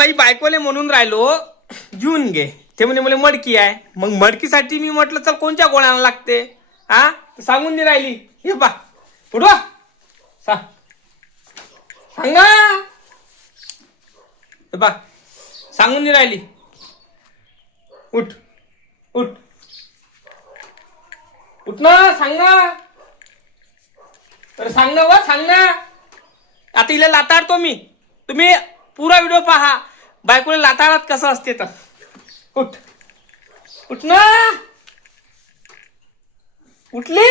माझी बायकोले म्हणून राहिलो घेऊन घे. ते म्हणे मला मडकी आहे. मग मडकीसाठी मी म्हटलं चल कोणत्या गोळ्याला लागते हा तर सांगून नाही राहिली. हे बा उठवा सांगा हे बा सांगून नाही राहिली. उठ उठ उठ ना सांग ना. तर सांग ना व सांग ना. आता इला लाताडतो मी. तुम्ही पुरा व्हिडिओ पहा बायकोला लाताडात कसं असते तर. उठ उठ ना. उठली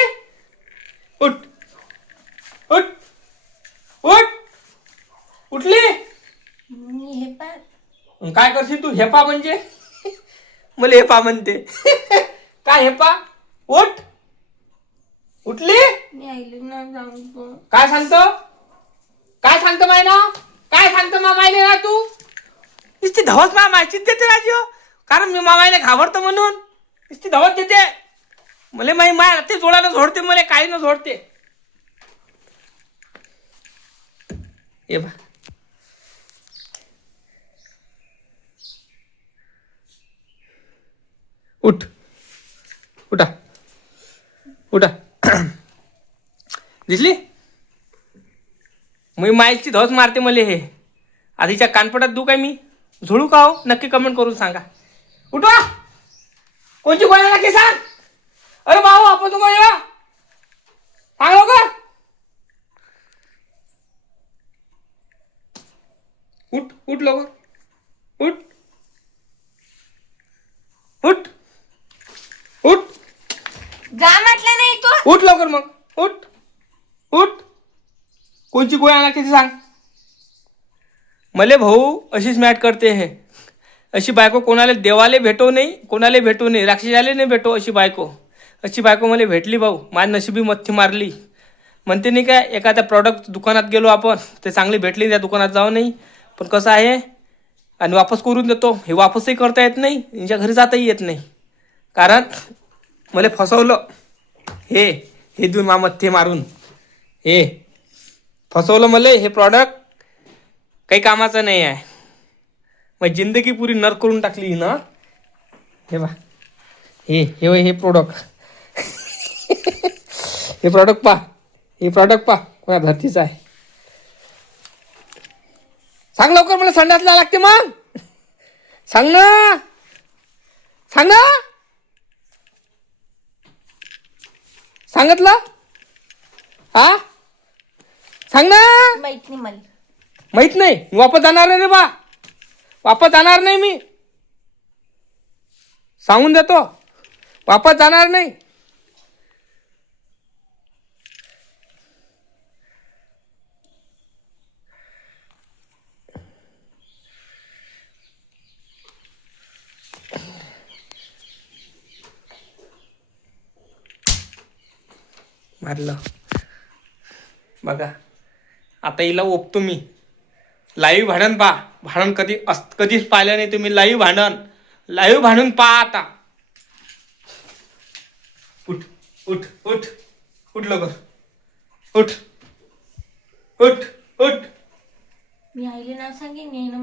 उठ उठ उठ उठली. काय करशील तू. हेपा म्हणजे मला हेपा म्हणते. काय हेपा. उठ उठली. काय सांगतो काय सांगतो माय ना काय सांगतो मामाईले ना तू. नुसती धावत मामायचीच देते राजू. कारण मी मामाईला घाबरतो म्हणून नुसती धावत देते. मला माई माय ते जोडानं झोडते मला काही न झोडते. ये बा उठ उठा उठा. दिसली मी माईची धस मारते मला. हे आधीच्या कानपटात दू काय मी झोडू का हो नक्की कमेंट करून सांगा. उठवा कोणची गोळ्या लागते सांग. अरे भाऊ आपण तू या सांग का. उठ उठ लवकर उठ उठ उठ. जा म्हटलं नाही तू. उठ लवकर मग उठ उठ. कोणची गोळ्या लागते ते सांग. मले भाऊ अशीच मॅट करते हे. अशी बायको कोणाला देवाले भेटो नाही कोणाला भेटू नाही राक्षसाले नाही भेटो. अशी बायको मला भेटली भाऊ. माझ्या नशिबी मथी मारली. म्हणते नाही काय एखाद्या प्रॉडक्ट दुकानात गेलो आपण ते चांगली भेटली त्या दुकानात जाऊ नाही. पण कसं आहे आणि वापस करून देतो. हे वापसही करता येत नाही यांच्या घरी जाताही येत नाही. कारण मला फसवलं. हे देऊन मथी मारून हे फसवलं मला. हे प्रॉडक्ट काही कामाचं नाही आहे. मग जिंदगी पुरी नर करून टाकली ना. हे बा हे प्रोडक्ट हे प्रॉडक्ट पा कोणा धरतीचं आहे. सांग लवकर मला संडासला लागते मग. सांग ना सांगितलं हा सांग ना. माहित नाही मला. माहित नाही. वापस जाणार नाही रे बा. वापस जाणार नाही मी सांगून देतो. वापस जाणार नाही. मारलं बघा. आता हिला ओपतो मी. लाईव्ह भांडण पा. भांडण कधीच पाहिलं नाही तुम्ही. लाईव्ह भांडून पा आता. उठ उठ उठ उठ लवकर उठ उठ उठ. मी आईले नाव सांगेन